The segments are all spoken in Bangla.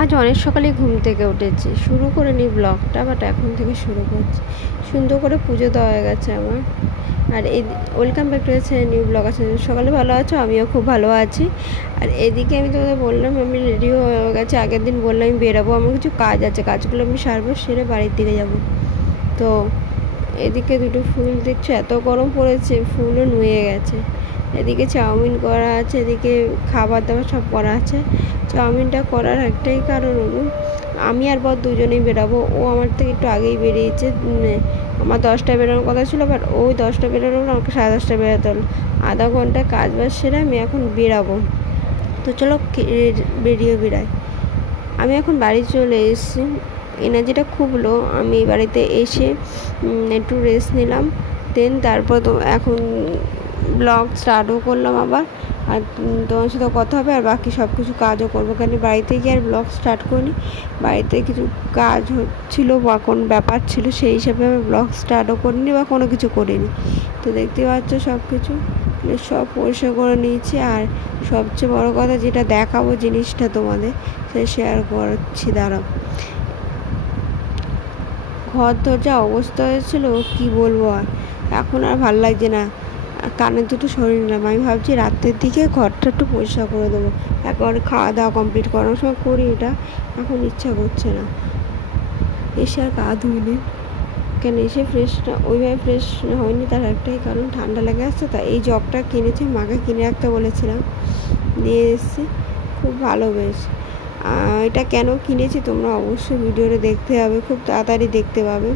আজ অনেক সকালে ঘুম থেকে উঠেছি, শুরু করে নি ব্লগটা, বাট এখন থেকে শুরু করছি। সুন্দর করে পুজো দেওয়া হয়ে গেছে আমার। আর এই welcome back to new blog আছে। সকালে ভালো আছো? আমিও খুব ভালো আছি। আর এদিকে আমি তোমাদের বললাম আমি রেডি হয়ে গেছি। আগের দিন বললাম আমি বেরোবো, আমার কিছু কাজ আছে, কাজগুলো আমি সারবো, সেরে বাড়ির দিকে যাব। তো এদিকে দুটো ফুল দেখছো, এত গরম পড়েছে, ফুলও নুয়ে গেছে। এদিকে চাউমিন করা আছে, এদিকে খাবার দাবার সব করা আছে। চাউমিনটা করার একটাই কারণ হলো আমি আর বর দুজনেই বেরাবো। ও আমার থেকে একটু আগেই বেরিয়েছে। আমার 10টায় বেরোনোর কথা ছিল, বাট ওই 10টা বেরোনো না, আমাকে 10:30টায় বেরোতে হলো। আধা ঘন্টা কাজ বাজ সেরে আমি এখন বেরাবো। তো চলো বেরাই। আমি এখন বাড়ি চলে এসেছি, এনার্জিটা খুব লো। আমি বাড়িতে এসে একটু রেস্ট নিলাম, দেন তারপর তো এখন ব্লগ স্টার্টও করলাম আবার। আর তোমার সাথে কথা হবে, আর বাকি সব কিছু কাজও করবো, কেন বাড়িতে গিয়ে আর ব্লগ স্টার্ট করিনি। বাড়িতে কিছু কাজ হচ্ছিলো বা কোনো ব্যাপার ছিল, সেই হিসাবে আমি ব্লগ স্টার্টও করিনি বা কোনো কিছু করিনি। তো দেখতে পাচ্ছ সব কিছু সব পরিষ্কার করে নিয়েছি। আর সবচেয়ে বড় কথা যেটা দেখাবো জিনিসটা তোমাদের, সে শেয়ার করছি, দাঁড়াও। ঘর দরজা অবস্থা হয়েছিল কি বলবো, আর এখন আর ভাল লাগছে না। কানের দুটো সরিয়ে নিলাম। আমি ভাবছি রাতের দিকে ঘরটা একটু পরিষ্কার করে দেবো, একবারে খাওয়া দাওয়া কমপ্লিট করার সময় করি, এটা এখন ইচ্ছা করছে না। এসে আর গা ধুইনি, কেন এসে ফ্রেশ ওইভাবে ফ্রেশ হয়নি, তার একটাই কারণ ঠান্ডা লেগে আসছে। তা এই জগটা কিনেছি, মাকে কিনে রাখতে বলেছিলাম, নিয়ে এসেছি, খুব ভালো বেশ। এটা কেন কিনেছি তোমরা অবশ্যই ভিডিওটা দেখতে হবে, খুব তাড়াতাড়ি দেখতে পাবে।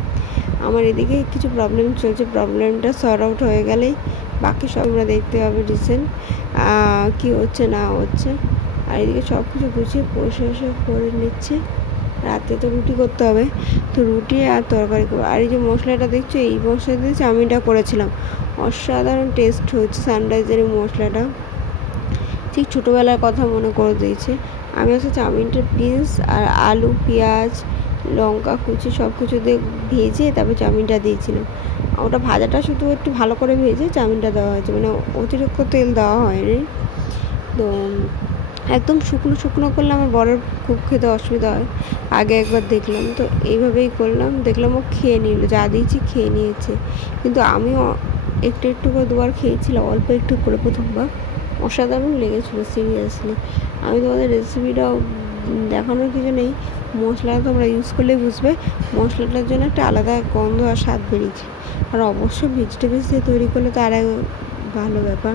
আমার এদিকে কিছু প্রবলেম চলছে, প্রবলেমটা সর্ট আউট হয়ে গেলেই বাকি সব আমরা দেখতে পাবে রিসেন্ট কী হচ্ছে না হচ্ছে। আর এদিকে সব কিছু গুছিয়ে পরিষ্কার করে নিচ্ছে। রাতে তো রুটি করতে হবে, তো রুটি আর তরকারি করবো। আর এই যে মশলাটা দেখছো, এই মশলা দিয়ে চাউমিনটা করেছিলাম, অসাধারণ টেস্ট হচ্ছে। সানরাইজের এই মশলাটা ঠিক ছোটোবেলার কথা মনে করে দিয়েছে। আমি হচ্ছে চাউমিনটা বিনস আর আলু, পেঁয়াজ, লঙ্কা কুচি সব কিছু দিয়ে ভেজে তারপর চাউমিনটা দিয়েছিলাম। ওটা ভাজাটা শুধু একটু ভালো করে ভেজে চাউমিনটা দেওয়া হয়েছে, মানে অতিরিক্ত তেল দেওয়া হয়নি। তো একদম শুকনো শুকনো করলে আমার বরের খুব খেতে অসুবিধা হয়, আগে একবার দেখলাম। তো এইভাবেই করলাম, দেখলাম ও খেয়ে নিল, যা দিয়েছি খেয়ে নিয়েছে। কিন্তু আমিও একটু একটু করে দুবার খেয়েছিলাম, অল্প একটু করে প্রথমবার। অসাধারণ লেগেছিলো সিরিয়াসলি। আমি তোমাদের রেসিপিটাও দেখানোর কিছু নেই, মশলাটা তোমরা ইউজ করলেই বুঝবে। মশলাটার জন্য একটা আলাদা গন্ধ আর স্বাদ বেরিয়েছে। আর অবশ্যই ভেজিটেবলস দিয়ে তৈরি করলে তো আর ভালো ব্যাপার।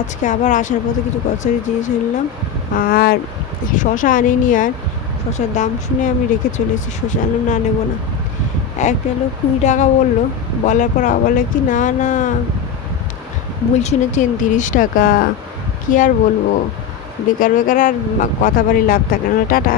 আজকে আবার আসার পথে কিছু গ্রসারি জিনিস আনলাম, আর শশা আনিনি। আর শশার দাম শুনে আমি রেখে চলেছি, শশা আনলাম না, নেবো না। 1 কিলো 20 টাকা বললো, বলার পর বলে কি না না ভুল শুনেছেন, 30 টাকা। কি আর বলবো, বেকার বেকার আর কথা বাড়ি লাভ থাকে না। টাটা।